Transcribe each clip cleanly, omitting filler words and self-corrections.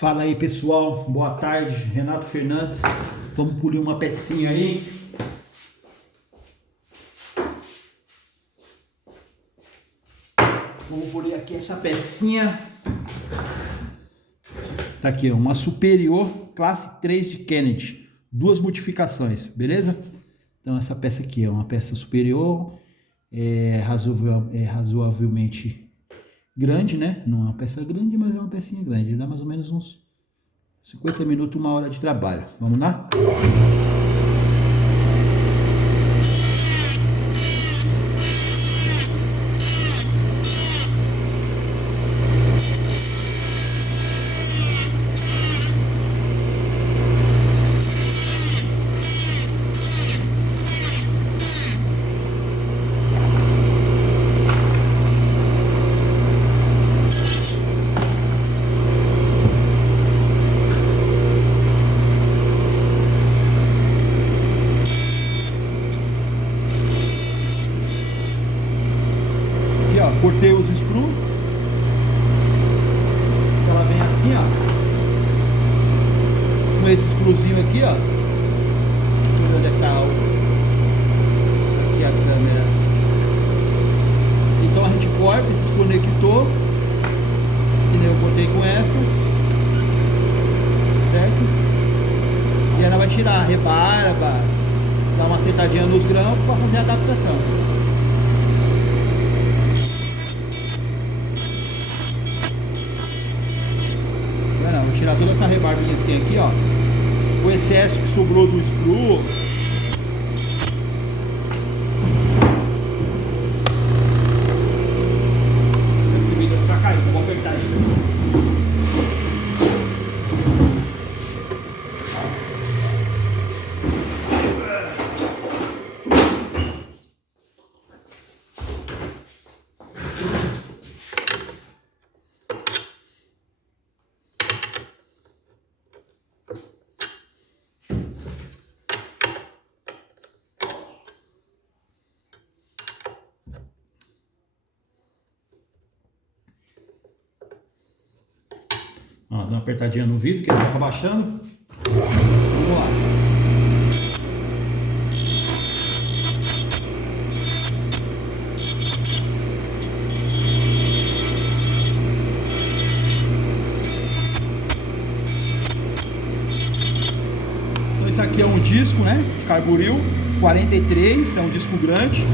Fala aí, pessoal, boa tarde, Renato Fernandes. Vamos polir uma pecinha aí. Vamos polir aqui essa pecinha. Tá aqui, ó, uma superior classe 3 de Kennedy, duas modificações, beleza? Então essa peça aqui é uma peça superior, razoavelmente grande, né? Não é uma peça grande, mas é uma pecinha grande. Dá mais ou menos uns 50 minutos, uma hora de trabalho. Vamos lá? Cortei os screws. Ela vem assim, ó, com esse screwzinho aqui, ó. Deixa eu ver onde é que tá aqui a câmera. Então a gente corta esse conector, que nem eu cortei com essa, certo? E ela vai tirar a rebarba, dar uma acertadinha nos grampos para fazer a adaptação. Vou tirar toda essa rebarbinha que tem aqui, ó. O excesso que sobrou do screw. Esse vídeo vai ficar caindo, vou apertar ele. Ó, dá uma apertadinha no vidro que ele tá baixando. Vamos lá. Então isso aqui é um disco, né? Carburil 43, é um disco grande.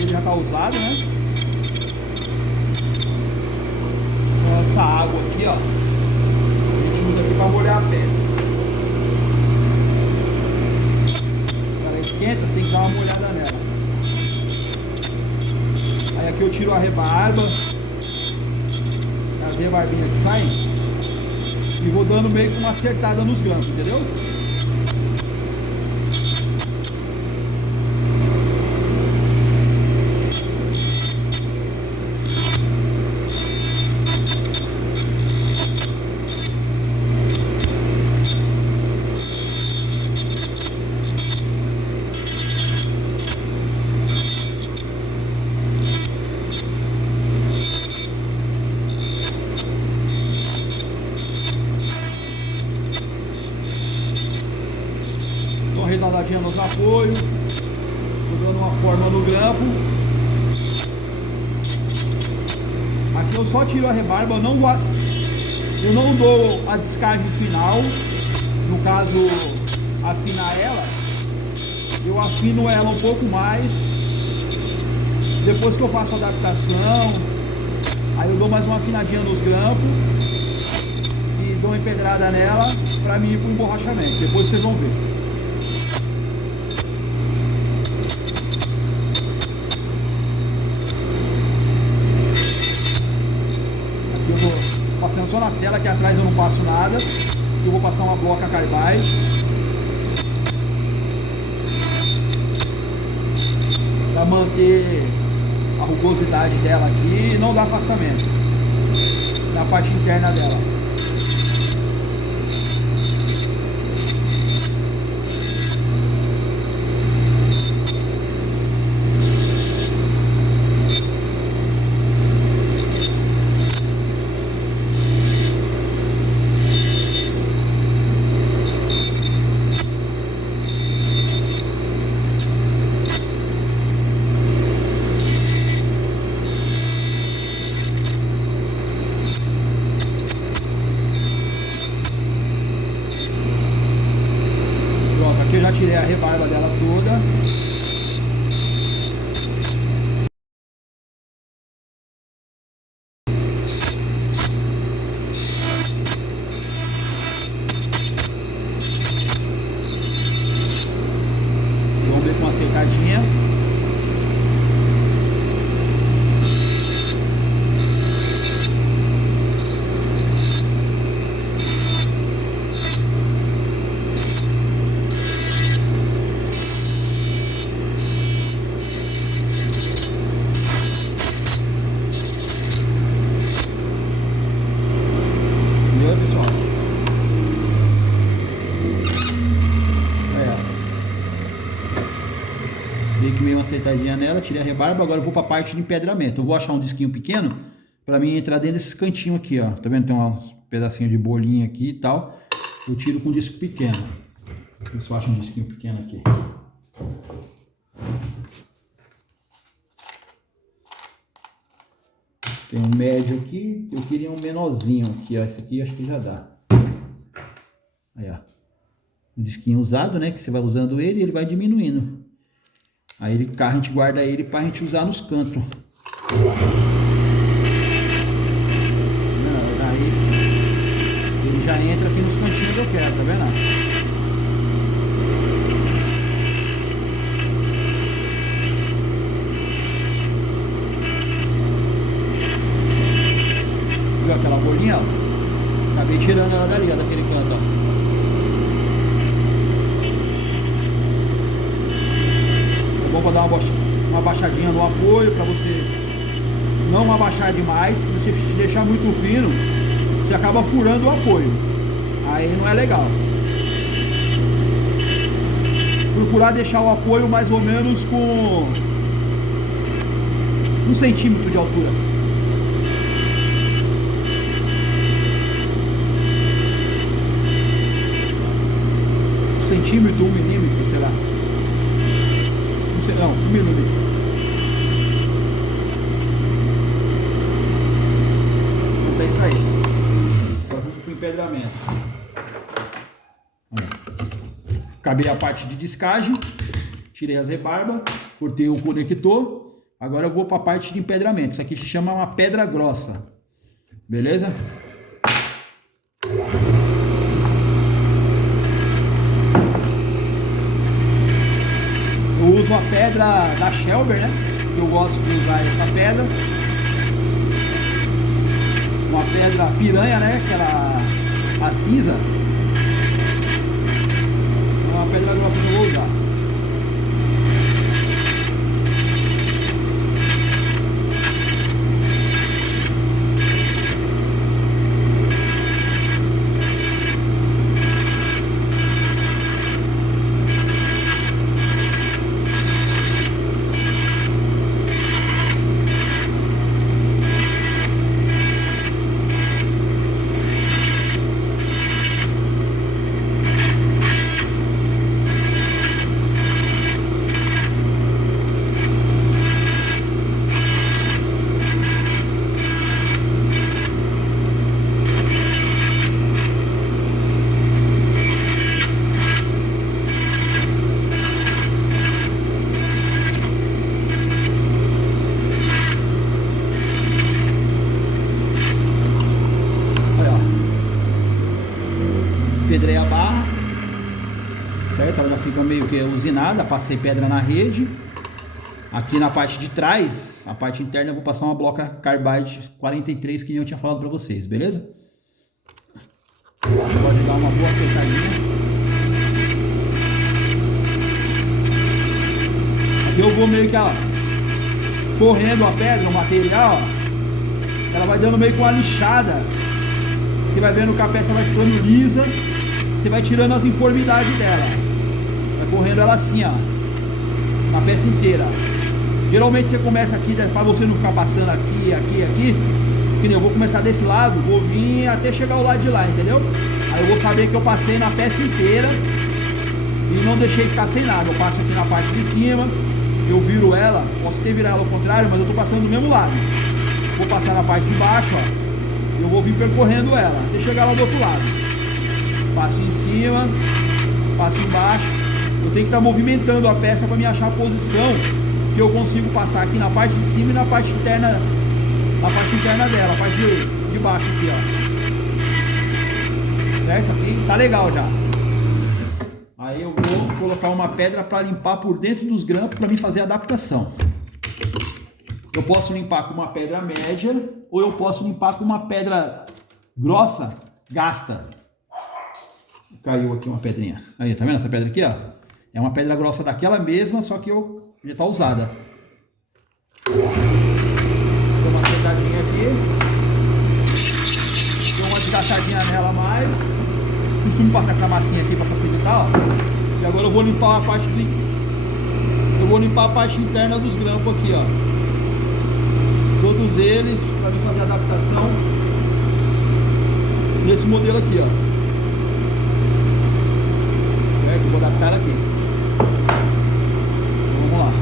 Ele já tá usado, né? Essa água aqui, ó, a gente usa aqui para molhar a peça. Ela esquenta, você tem que dar uma molhada nela. Aí aqui eu tiro a rebarba, as rebarbinhas que saem, e vou dando meio que uma acertada nos grampos, entendeu? Arredondadinha nos apoios, tô dando uma forma no grampo. Aqui eu só tiro a rebarba, eu não dou a descarga final. No caso, afinar ela, eu afino ela um pouco mais depois que eu faço a adaptação. Aí eu dou mais uma afinadinha nos grampos e dou uma empedrada nela para mim ir para o emborrachamento. Depois vocês vão ver. Passando só na cela, aqui atrás eu não passo nada. Eu vou passar uma bloca carbide para manter a rugosidade dela aqui e não dar afastamento na parte interna dela. rebarba dela toda. Vamos ver com uma secadinha. Entendeu, pessoal? Dei que meio uma acertadinha nela, tirei a rebarba. Agora eu vou para a parte de empedramento. Eu vou achar um disquinho pequeno para mim entrar dentro desses cantinhos aqui, ó. Tá vendo? Tem uns pedacinhos de bolinha aqui e tal. Eu tiro com um disco pequeno. Deixa eu ver se eu acho um disquinho pequeno aqui. Tem um médio aqui. Eu queria um menorzinho aqui, ó. Esse aqui acho que já dá. Aí, ó. Um disquinho usado, né? Que você vai usando ele e ele vai diminuindo. Aí a gente guarda ele pra gente usar nos cantos. Não, aí ele já entra aqui nos cantinhos que eu quero, tá vendo? Viu aquela bolinha, ó? Acabei tirando ela dali, ó, daquele canto, ó. Bom para dar uma baixadinha no apoio, para você não abaixar demais. Se você deixar muito fino, você acaba furando o apoio, aí não é legal. Procurar deixar o apoio mais ou menos com 1 centímetro de altura. Centímetro, 1 milímetro, sei lá. Não, 1 milímetro. Então é isso aí. Agora vamos para o empedramento. Acabei a parte de descagem, tirei as rebarbas, cortei o conector. Agora eu vou para a parte de empedramento. Isso aqui se chama uma pedra grossa. Beleza? Eu uso a pedra da Shelber, né? Eu gosto de usar essa pedra. Uma pedra piranha, né? Aquela a cinza. É uma pedra grossa que eu vou usar. Pedrei a barra, certo? Ela já fica meio que usinada. Passei pedra na rede. Aqui na parte de trás, a parte interna, eu vou passar uma bloca carbide 43 que eu tinha falado para vocês, beleza? Pode dar uma boa acertadinha. Aqui eu vou meio que, ó, correndo a pedra, o material, ó, ela vai dando meio que uma lixada. Você vai vendo que a peça vai ficando lisa. Você vai tirando as informidades dela. Vai correndo ela assim, ó, na peça inteira. Geralmente você começa aqui, para você não ficar passando aqui, aqui, aqui. Que nem eu vou começar desse lado, vou vir até chegar ao lado de lá, entendeu? Aí eu vou saber que eu passei na peça inteira e não deixei ficar sem nada. Eu passo aqui na parte de cima, eu viro ela, posso ter virado ela ao contrário, mas eu tô passando do mesmo lado. Vou passar na parte de baixo, ó. Eu vou vir percorrendo ela até chegar lá do outro lado. Passo em cima, passo embaixo, eu tenho que estar movimentando a peça para me achar a posição que eu consigo passar aqui na parte de cima e na parte interna dela, a parte de baixo aqui, ó. Certo? Aqui tá legal já. Aí eu vou colocar uma pedra para limpar por dentro dos grampos para mim fazer a adaptação. Eu posso limpar com uma pedra média ou eu posso limpar com uma pedra grossa, gasta. Caiu aqui uma pedrinha. Aí, tá vendo essa pedra aqui, ó? É uma pedra grossa daquela mesma, só que já tá usada. Dou uma acertadinha aqui. Dou uma desgastadinha nela a mais. Costumo passar essa massinha aqui para facilitar, ó. E agora eu vou limpar a parte interna dos grampos aqui, ó. Todos eles para mim fazer a adaptação nesse modelo aqui, ó. Certo? Vou adaptar ela aqui. Então, vamos lá.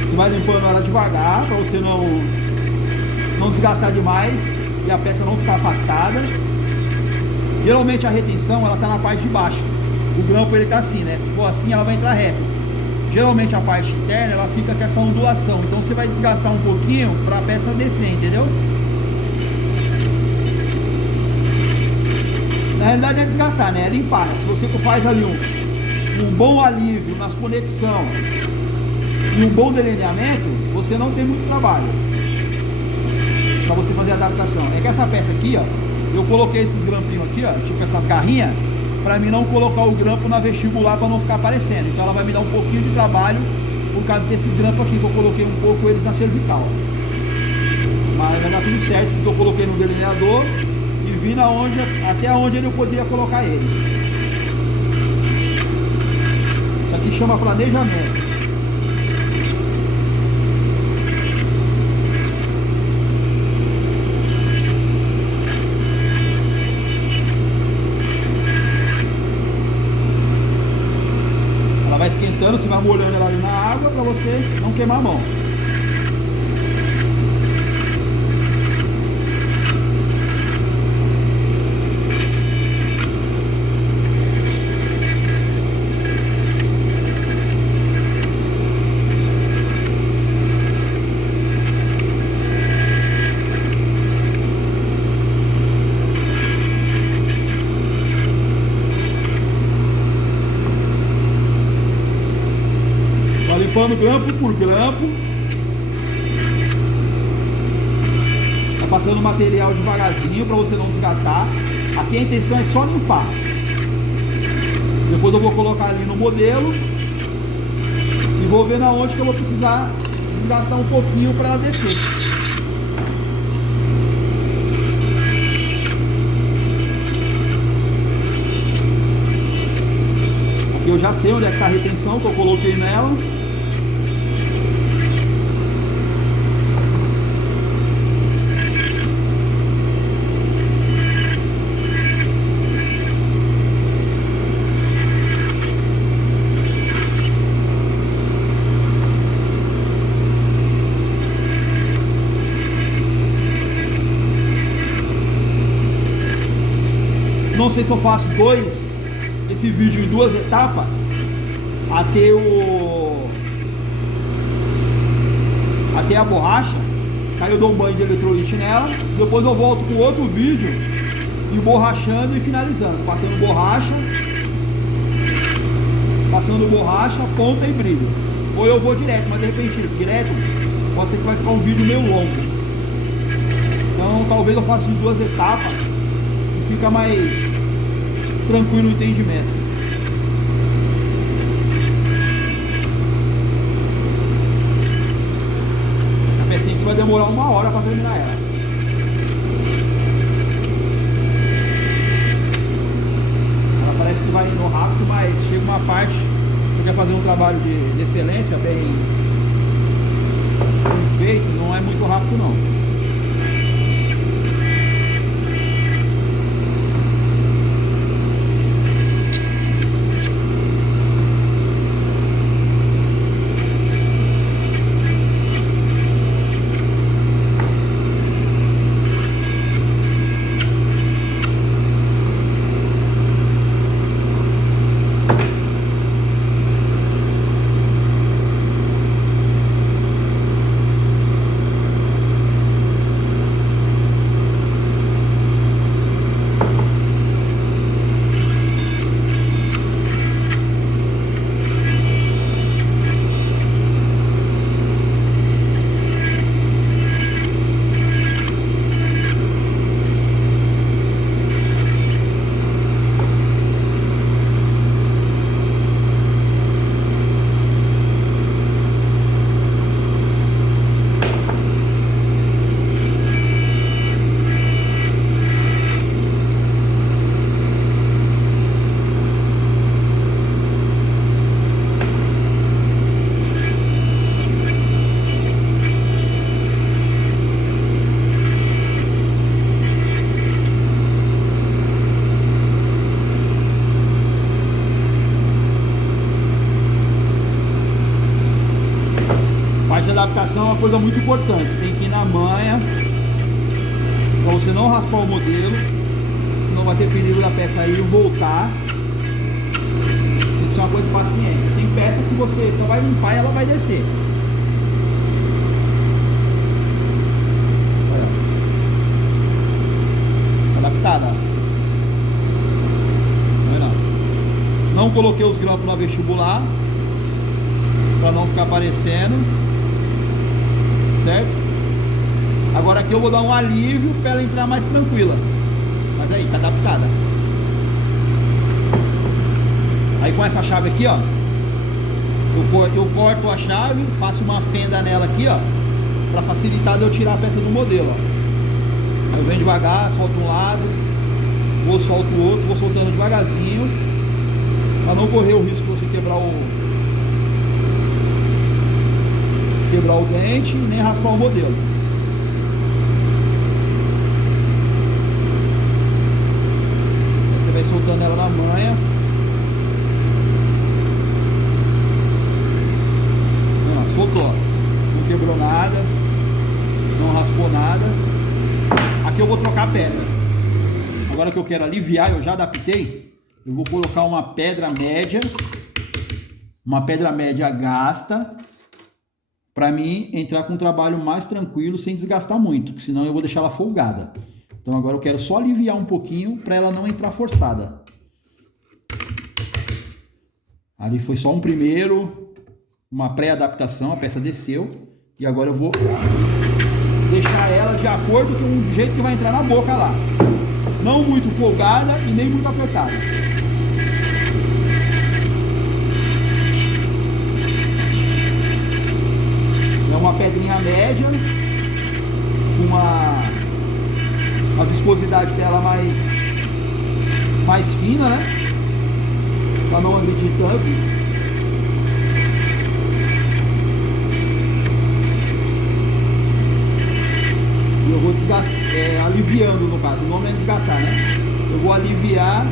Você vai limpando ela devagar para você não desgastar demais e a peça não ficar afastada. Geralmente a retenção ela tá na parte de baixo. O grampo ele tá assim, né? Se for assim ela vai entrar reto. Geralmente a parte interna ela fica com essa ondulação. Então você vai desgastar um pouquinho para a peça descer, entendeu? Na realidade não é desgastar, né? É limpar. Se você faz ali um bom alívio nas conexões e um bom delineamento, você não tem muito trabalho para você fazer a adaptação. É que essa peça aqui, ó, eu coloquei esses grampinhos aqui, ó, tipo essas garrinhas, para mim não colocar o grampo na vestibular para não ficar aparecendo. Então ela vai me dar um pouquinho de trabalho por causa desses grampos aqui, que eu coloquei um pouco eles na cervical. Mas vai dar tudo certo, porque eu coloquei no delineador e vi até onde eu poderia colocar ele. Isso aqui chama planejamento. Vai esquentando, você vai molhando ela ali na água para você não queimar a mão. Limpando grampo por grampo, tá passando o material devagarzinho para você não desgastar. Aqui a intenção é só limpar. Depois eu vou colocar ali no modelo e vou ver na onde que eu vou precisar desgastar um pouquinho para ela descer. Aqui eu já sei onde é que está a retenção que eu coloquei nela. Não sei se eu faço esse vídeo em duas etapas, até a borracha. Aí eu dou um banho de eletrolite nela, depois eu volto com outro vídeo e borrachando e finalizando, passando borracha, ponta e brilho. Ou eu vou direto, mas de repente direto pode ser que vai ficar um vídeo meio longo. Então talvez eu faça em duas etapas e fica mais tranquilo o entendimento. A pecinha aqui vai demorar 1 hora para terminar ela. Ela parece que vai indo rápido, mas chega uma parte, se você quer fazer um trabalho de excelência, bem feito, não é muito rápido não. adaptação é uma coisa muito importante. Você tem que ir na manha para você não raspar o modelo, senão vai ter perigo da peça aí voltar. Isso é uma coisa de paciência. Tem peça que você só vai limpar e ela vai descer. Olha. Adaptada. Não coloquei os grampos na vestibular para não ficar aparecendo, certo? Agora aqui eu vou dar um alívio para ela entrar mais tranquila. Mas aí, tá adaptada. Aí com essa chave aqui, ó, eu corto a chave, faço uma fenda nela aqui, ó, para facilitar de eu tirar a peça do modelo, ó. Aí eu venho devagar, solto um lado, vou solto o outro, vou soltando devagarzinho, para não correr o risco de você quebrar o dente, nem raspar o modelo. Você vai soltando ela na manha. Não, soltou, não quebrou nada, não raspou nada. Aqui eu vou trocar a pedra. Agora que eu quero aliviar, eu já adaptei. Eu vou colocar uma pedra média gasta, para mim entrar com um trabalho mais tranquilo, sem desgastar muito, porque senão eu vou deixar ela folgada. Então agora eu quero só aliviar um pouquinho para ela não entrar forçada. Ali foi só um primeiro, uma pré-adaptação, a peça desceu, e agora eu vou deixar ela de acordo com o jeito que vai entrar na boca lá. Não muito folgada e nem muito apertada. É uma pedrinha média, uma viscosidade dela mais fina, né? Para não agredir tanto. E eu vou desgastar, aliviando no caso, o nome é desgastar, né? Eu vou aliviar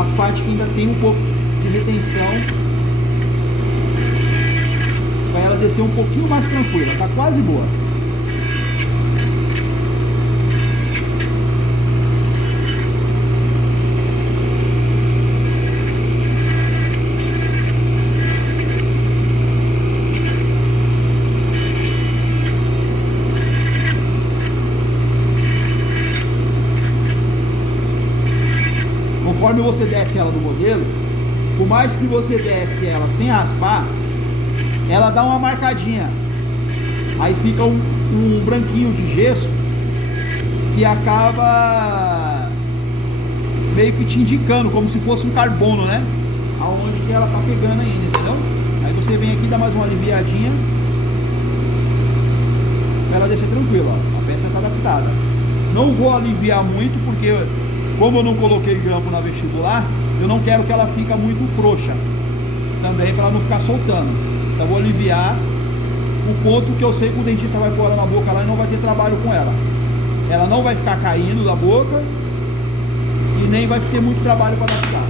as partes que ainda tem um pouco de retenção, para ela descer um pouquinho mais tranquila, tá quase boa. Conforme você desce ela do modelo, por mais que você desce ela sem raspar, ela dá uma marcadinha, aí fica um branquinho de gesso que acaba meio que te indicando, como se fosse um carbono, né? Aonde que ela tá pegando ainda, entendeu? Aí você vem aqui, dá mais uma aliviadinha pra ela descer tranquila, ó. A peça tá adaptada. Não vou aliviar muito, porque como eu não coloquei grampo na vestibular, eu não quero que ela fique muito frouxa também, para ela não ficar soltando. Só vou aliviar o ponto que eu sei que o dentista vai pôr na boca lá e não vai ter trabalho com ela. Ela não vai ficar caindo da boca e nem vai ter muito trabalho para adaptar.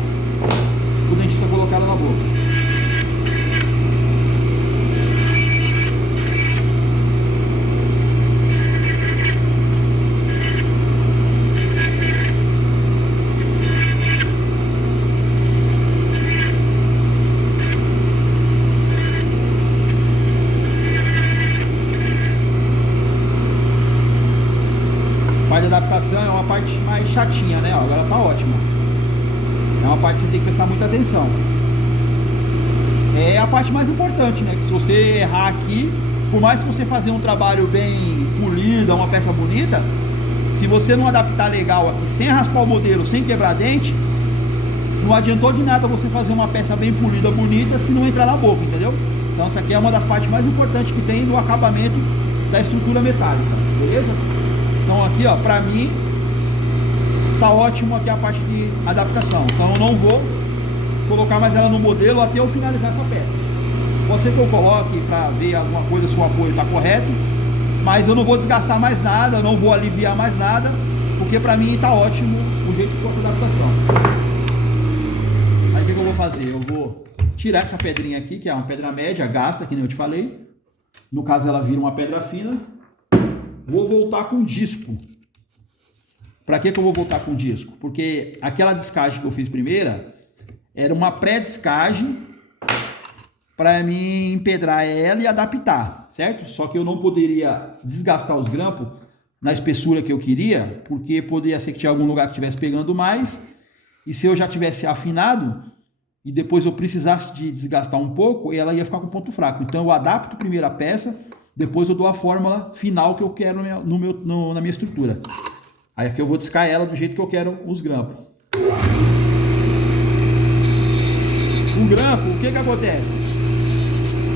O dentista colocar ela na boca. A parte de adaptação é uma parte mais chatinha, né? Ó, agora tá ótima. É uma parte que você tem que prestar muita atenção. É a parte mais importante, né? Que se você errar aqui, por mais que você fazer um trabalho bem polido, uma peça bonita, se você não adaptar legal aqui, sem raspar o modelo, sem quebrar dente, não adiantou de nada você fazer uma peça bem polida, bonita, se não entrar na boca, entendeu? Então isso aqui é uma das partes mais importantes que tem no acabamento da estrutura metálica, beleza? Então aqui, ó, pra mim tá ótimo aqui a parte de adaptação. Então eu não vou colocar mais ela no modelo até eu finalizar essa peça. Você que eu coloque para ver alguma coisa se o apoio tá correto, mas eu não vou desgastar mais nada, eu não vou aliviar mais nada, porque pra mim tá ótimo o jeito que ficou a adaptação. Aí o que eu vou fazer? Eu vou tirar essa pedrinha aqui, que é uma pedra média, gasta, que nem eu te falei. No caso, ela vira uma pedra fina. Vou voltar com disco. Para que eu vou voltar com disco? Porque aquela descagem que eu fiz primeira era uma pré-descagem para mim empedrar ela e adaptar, certo? Só que eu não poderia desgastar os grampos na espessura que eu queria, porque poderia ser que tinha algum lugar que estivesse pegando mais, e se eu já tivesse afinado e depois eu precisasse de desgastar um pouco, ela ia ficar com ponto fraco. Então eu adapto primeiro a peça, depois eu dou a fórmula final que eu quero na minha estrutura. Aí aqui eu vou descar ela do jeito que eu quero os grampos. O grampo, o que acontece?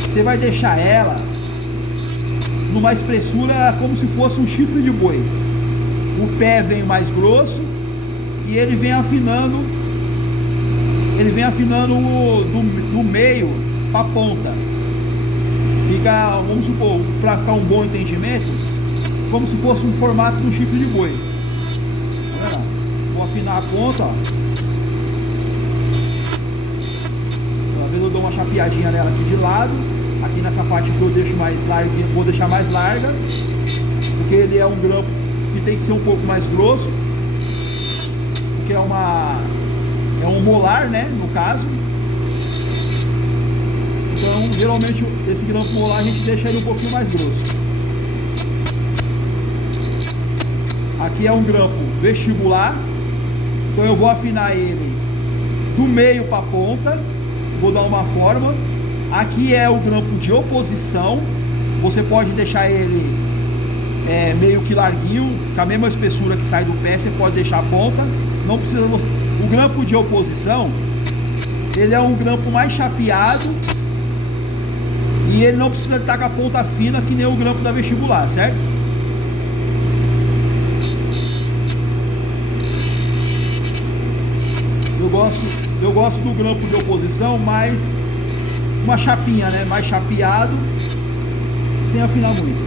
Você vai deixar ela numa espessura como se fosse um chifre de boi. O pé vem mais grosso e ele vem afinando do meio para a ponta. Fica, vamos supor, para ficar um bom entendimento, como se fosse um formato de um chifre de boi. Vou afinar a ponta, ó. Às vezes eu dou uma chapeadinha nela aqui de lado. Aqui nessa parte que eu deixo mais larga, vou deixar mais larga, porque ele é um grampo que tem que ser um pouco mais grosso, porque é um molar, né, no caso. Então, geralmente esse grampo molar a gente deixa ele um pouquinho mais grosso. Aqui é um grampo vestibular, então eu vou afinar ele do meio para a ponta, vou dar uma forma. Aqui é o grampo de oposição, você pode deixar ele meio que larguinho, com a mesma espessura que sai do pé, você pode deixar a ponta, não precisa. O grampo de oposição, ele é um grampo mais chapeado e ele não precisa estar com a ponta fina que nem o grampo da vestibular, certo? Eu gosto do grampo de oposição mais uma chapinha, né? Mais chapeado, sem afinar muito.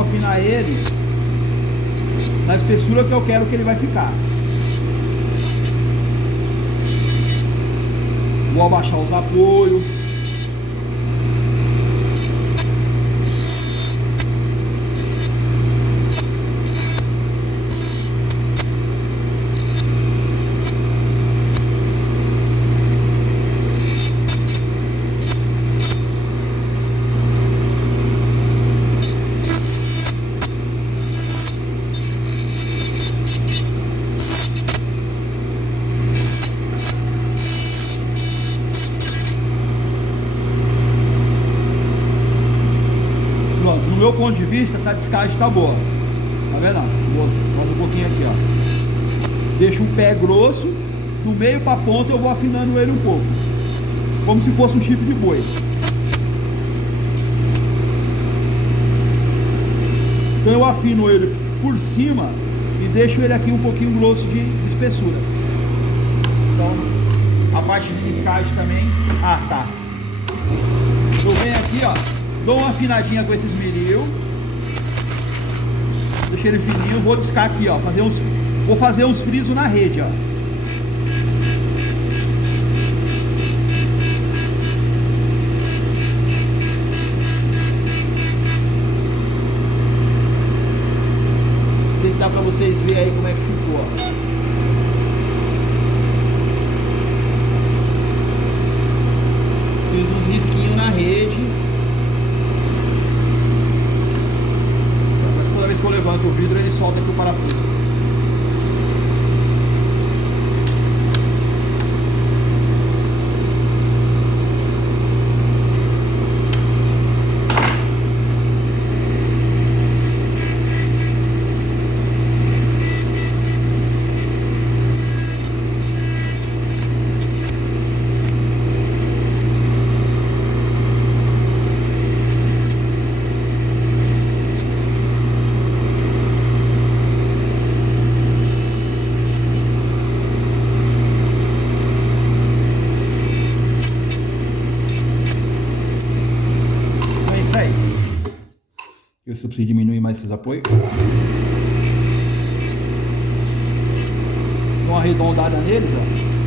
Afinar ele na espessura que eu quero que ele vai ficar. Vou abaixar os apoios. Do meu ponto de vista, essa descagem está boa. Tá vendo? Vou fazer um pouquinho aqui, ó. Deixo o pé grosso, do meio para a ponta eu vou afinando ele um pouco, como se fosse um chifre de boi. Então eu afino ele por cima e deixo ele aqui um pouquinho grosso de espessura. Então a parte de descagem também. Ah, tá. Eu venho aqui, ó. Dou uma afinadinha com esses milho, deixei ele fininho, vou descar aqui, ó, vou fazer uns frisos na rede, ó. Não sei se dá pra vocês verem aí como é que ficou, ó. Fiz uns risquinhos na rede. Toda vez que eu levanto o vidro, ele solta aqui o parafuso. você diminuir mais esses apoios. Dá uma arredondada neles, ó.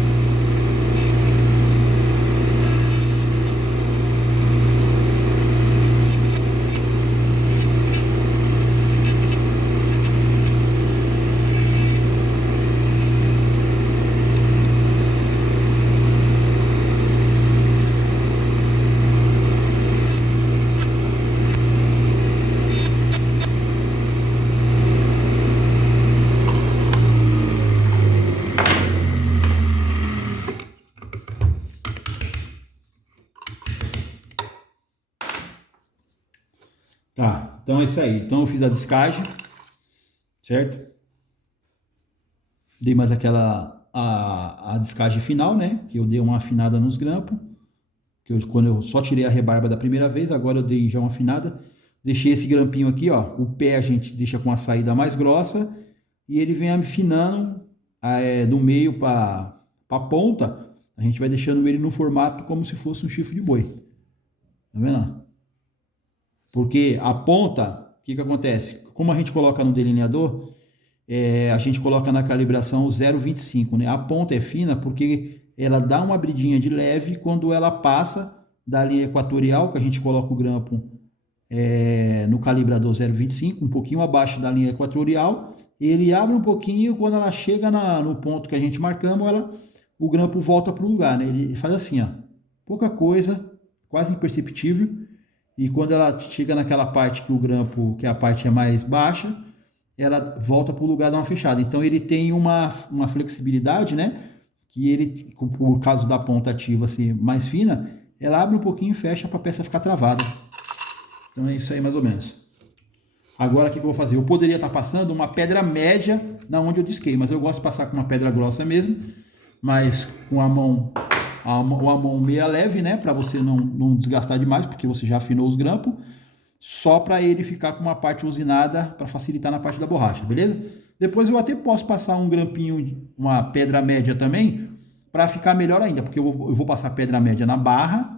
Tá, então é isso aí. Então eu fiz a descagem, certo? Dei mais aquela a descagem final, né? Que eu dei uma afinada nos grampos. Quando eu só tirei a rebarba da primeira vez, agora eu dei já uma afinada. Deixei esse grampinho aqui, ó. O pé a gente deixa com a saída mais grossa e ele vem afinando do meio para a ponta. A gente vai deixando ele no formato como se fosse um chifre de boi. Tá vendo? Porque a ponta, o que acontece? Como a gente coloca no delineador, a gente coloca na calibração 0,25, né? A ponta é fina porque ela dá uma abridinha de leve quando ela passa da linha equatorial, que a gente coloca o grampo no calibrador 0,25, um pouquinho abaixo da linha equatorial, ele abre um pouquinho, quando ela chega no ponto que a gente marcamos, o grampo volta para o lugar, né? Ele faz assim, ó, pouca coisa, quase imperceptível. E quando ela chega naquela parte que o grampo, que a parte é mais baixa, ela volta para o lugar de uma fechada. Então ele tem uma flexibilidade, né? Que ele, por causa da ponta ativa assim, mais fina, ela abre um pouquinho e fecha para a peça ficar travada. Então é isso aí mais ou menos. Agora o que eu vou fazer? Eu poderia estar passando uma pedra média na onde eu disquei, mas eu gosto de passar com uma pedra grossa mesmo, mas com a mão meia leve, né, para você não desgastar demais, porque você já afinou os grampos, só para ele ficar com uma parte usinada para facilitar na parte da borracha, beleza? Depois eu até posso passar um grampinho, uma pedra média também, para ficar melhor ainda, porque eu vou passar pedra média na barra,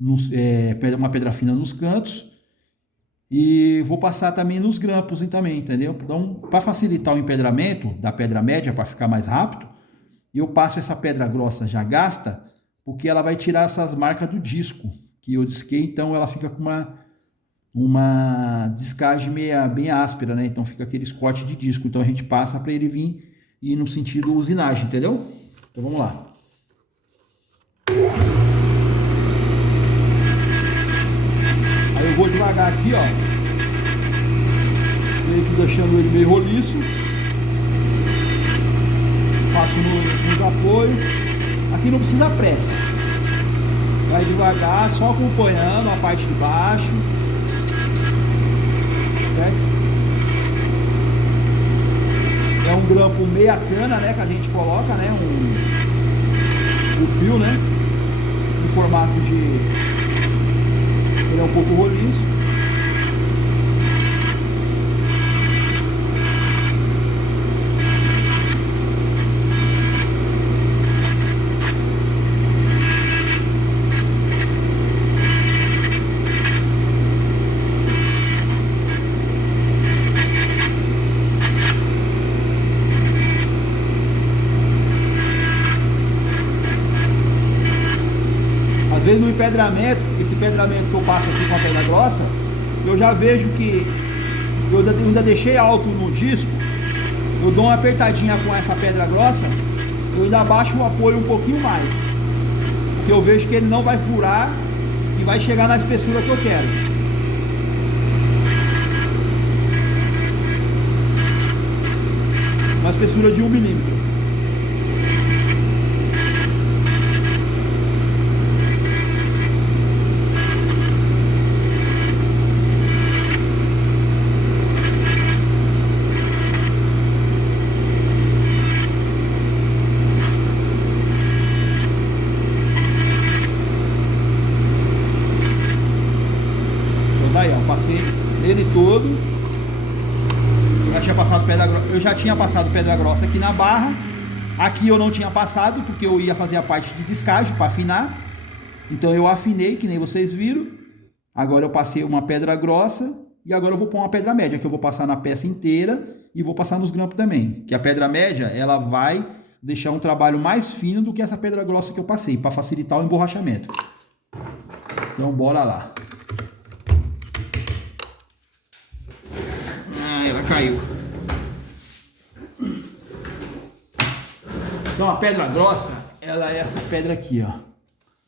uma pedra fina nos cantos, e vou passar também nos grampos também, entendeu? Então, para facilitar o empedramento da pedra média, para ficar mais rápido, eu passo essa pedra grossa já gasta, porque ela vai tirar essas marcas do disco que eu disquei, então ela fica com uma descagem bem áspera, né? Então fica aquele corte de disco. Então a gente passa para ele vir e no sentido usinagem, entendeu? Então vamos lá. Aí eu vou devagar aqui, ó, meio que deixando ele meio roliço. Passo nos apoios. Aqui não precisa pressa. Vai devagar, só acompanhando a parte de baixo. Certo? É um grampo meia cana, né? Que a gente coloca, né? O fio, né? Em formato de... Ele é um pouco roliço. Às vezes no empedramento, esse empedramento que eu passo aqui com a pedra grossa, eu já vejo que eu ainda deixei alto no disco, eu dou uma apertadinha com essa pedra grossa, eu ainda abaixo o apoio um pouquinho mais, porque eu vejo que ele não vai furar e vai chegar na espessura que eu quero. Uma espessura de 1 milímetro. Passei ele todo. Eu já tinha passado pedra grossa aqui na barra. Aqui eu não tinha passado porque eu ia fazer a parte de descagem para afinar. Então eu afinei, que nem vocês viram. Agora eu passei uma pedra grossa E agora eu vou pôr uma pedra média, que eu vou passar na peça inteira e vou passar nos grampos também. Que a pedra média, ela vai deixar um trabalho mais fino do que essa pedra grossa que eu passei, para facilitar o emborrachamento. Então bora lá. Ah, ela caiu. Então a pedra grossa, ela é essa pedra aqui, ó.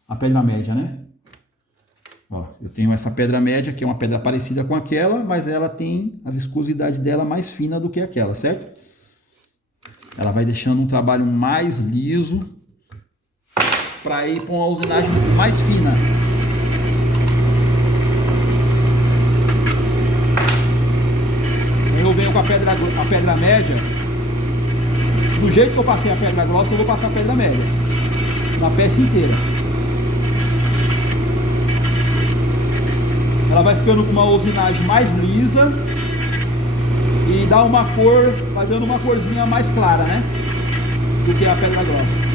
A pedra média, né? Ó, eu tenho essa pedra média, que é uma pedra parecida com aquela, mas ela tem a viscosidade dela mais fina do que aquela, certo? Ela vai deixando um trabalho mais liso para ir com a usinagem mais fina. Eu venho com a pedra média. Do jeito que eu passei a pedra grossa, eu vou passar a pedra média na peça inteira. Ela vai ficando com uma usinagem mais lisa e dá uma cor, vai dando uma corzinha mais clara, né? Do que a pedra grossa.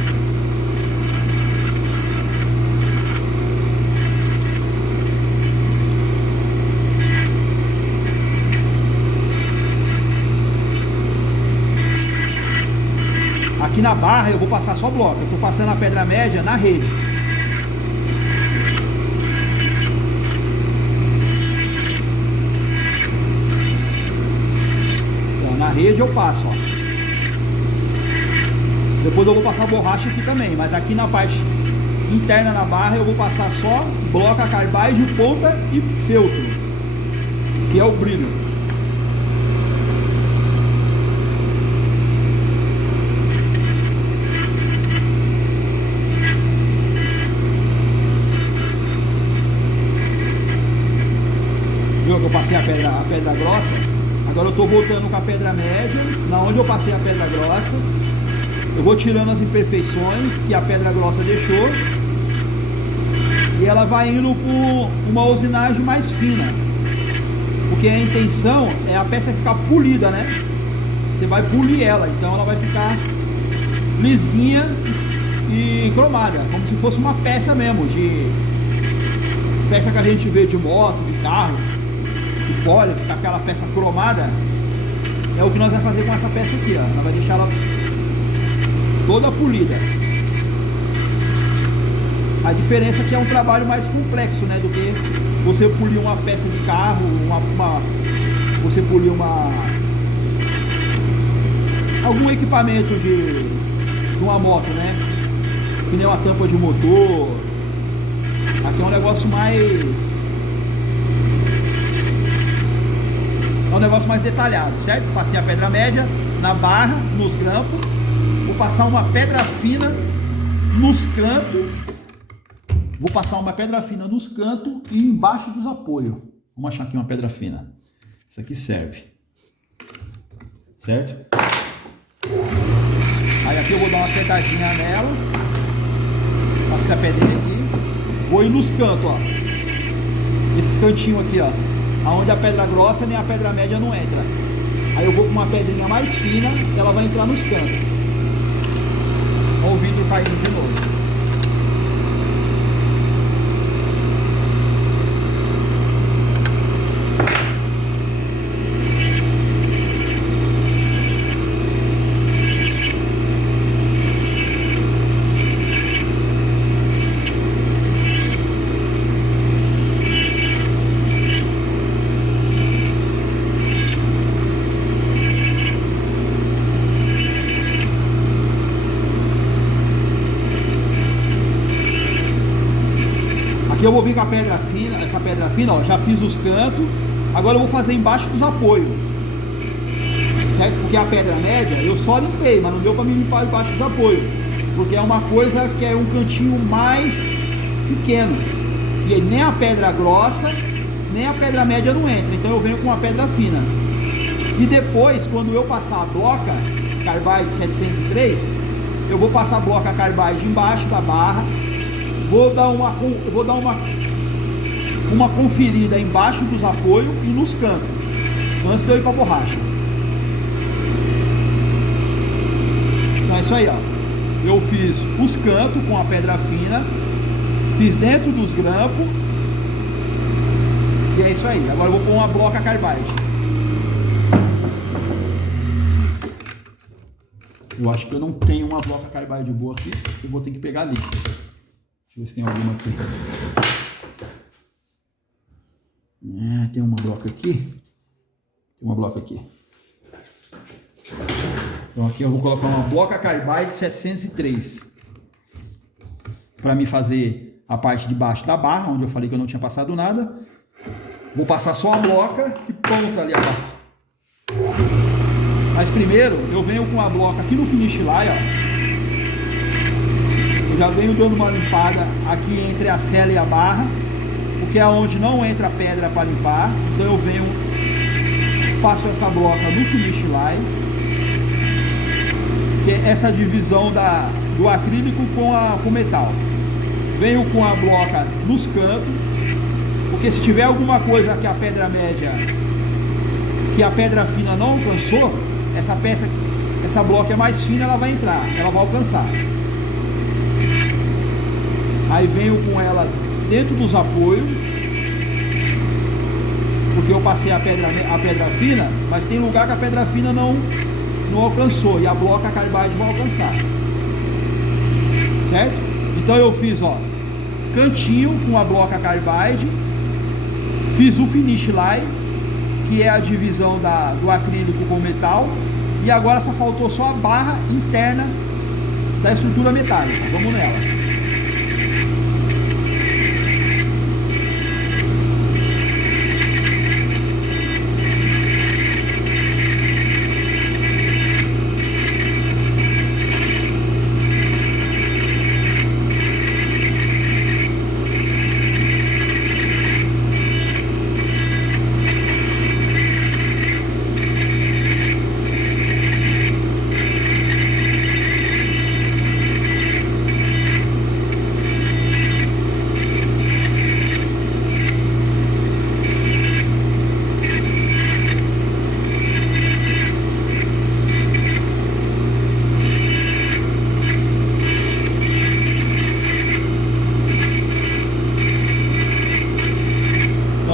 Aqui na barra eu vou passar só bloco, eu estou passando a pedra média na rede. Então, na rede eu passo, ó. Depois eu vou passar borracha aqui também, mas aqui na parte interna na barra eu vou passar só bloco, carbide, ponta e feltro, que é o brilho. Que eu passei a pedra grossa, agora eu estou voltando com a pedra média, na onde eu passei a pedra grossa, eu vou tirando as imperfeições que a pedra grossa deixou, e ela vai indo com uma usinagem mais fina, porque a intenção é a peça ficar polida, né? Você vai polir ela, então ela vai ficar lisinha e cromada, como se fosse uma peça mesmo, de peça que a gente vê de moto, de carro, de pole, aquela peça cromada. É o que nós vamos fazer com essa peça aqui, ó. Nós vamos deixar ela toda polida. A diferença é que é um trabalho mais complexo, né, do que você polir uma peça de carro, você polir algum equipamento de uma moto, né? Que nem uma tampa de motor. Aqui é um negócio mais detalhado, certo? Passei a pedra média na barra, nos grampos. Vou passar uma pedra fina nos cantos. Vou passar uma pedra fina nos cantos e embaixo dos apoios. Vamos achar aqui uma pedra fina. Isso aqui serve. Certo? Aí aqui eu vou dar uma pedadinha nela. Passei a pedrinha aqui. Vou ir nos cantos, ó. Esses cantinhos aqui, ó. Aonde a pedra grossa nem a pedra média não entra. Aí eu vou com uma pedrinha mais fina, ela vai entrar nos cantos. Olha o vidro caindo de novo. Aqui eu vou vir com a pedra fina, essa pedra fina, ó, já fiz os cantos. Agora eu vou fazer embaixo dos apoios, certo? Porque a pedra média eu só limpei, mas não deu para me limpar embaixo dos apoios, porque é uma coisa que é um cantinho mais pequeno, e nem a pedra grossa nem a pedra média não entra, então eu venho com uma pedra fina. E depois, quando eu passar a bloca carbide 703, eu vou passar a bloca carbide embaixo da barra. Vou dar uma conferida embaixo dos apoios e nos cantos, antes de eu ir para a borracha. Então é isso aí, ó. Eu fiz os cantos com a pedra fina, fiz dentro dos grampos, E é isso aí. Agora eu vou pôr uma bloca carbide. Eu acho que eu não tenho uma bloca carbide boa aqui. Eu vou ter que pegar ali. Deixa eu ver se tem alguma aqui. Tem uma bloca aqui. Tem uma bloca aqui. Então aqui eu vou colocar uma bloca carbide 703. Para me fazer a parte de baixo da barra, onde eu falei que eu não tinha passado nada. Vou passar só a bloca e ponta ali abaixo. Mas primeiro eu venho com a bloca aqui no finish line, ó. Eu já venho dando uma limpada aqui entre a sela e a barra, porque é onde não entra pedra para limpar. Então eu venho, passo essa bloca no finish line, que é essa divisão do acrílico com o metal. Venho com a bloca nos cantos, porque se tiver alguma coisa que a pedra média, que a pedra fina não alcançou, essa bloca é mais fina, ela vai entrar, ela vai alcançar. Aí venho com ela dentro dos apoios, porque eu passei a pedra fina, mas tem lugar que a pedra fina não alcançou, e a bloca carbide vai alcançar, certo? Então eu fiz, ó, cantinho com a bloca carbide, fiz o finish line, que é a divisão do acrílico com metal, e agora só faltou só a barra interna da estrutura metálica. Vamos nela.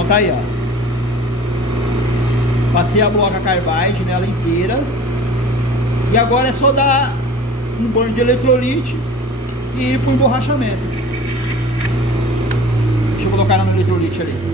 Tá aí, ó. Passei a bloca carbide nela inteira. E agora é só dar um banho de eletrolite e ir pro emborrachamento. Deixa eu colocar ela no eletrolite ali.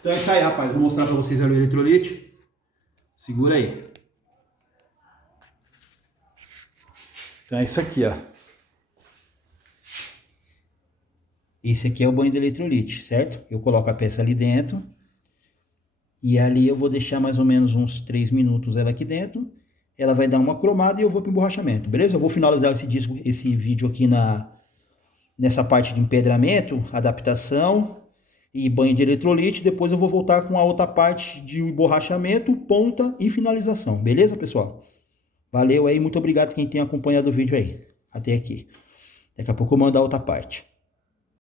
Então é isso aí, rapaz. Vou mostrar para vocês ali o eletrolite. Segura aí. Então é isso aqui, ó. Esse aqui é o banho de eletrolite, certo? Eu coloco a peça ali dentro. E ali eu vou deixar mais ou menos uns 3 minutos ela aqui dentro. Ela vai dar uma cromada e eu vou para o emborrachamento, beleza? Eu vou finalizar esse vídeo aqui nessa parte de empedramento, adaptação e banho de eletrolite. Depois eu vou voltar com a outra parte de emborrachamento, ponta e finalização. Beleza, pessoal? Valeu aí, muito obrigado quem tem acompanhado o vídeo aí, até aqui. Daqui a pouco eu mando a outra parte.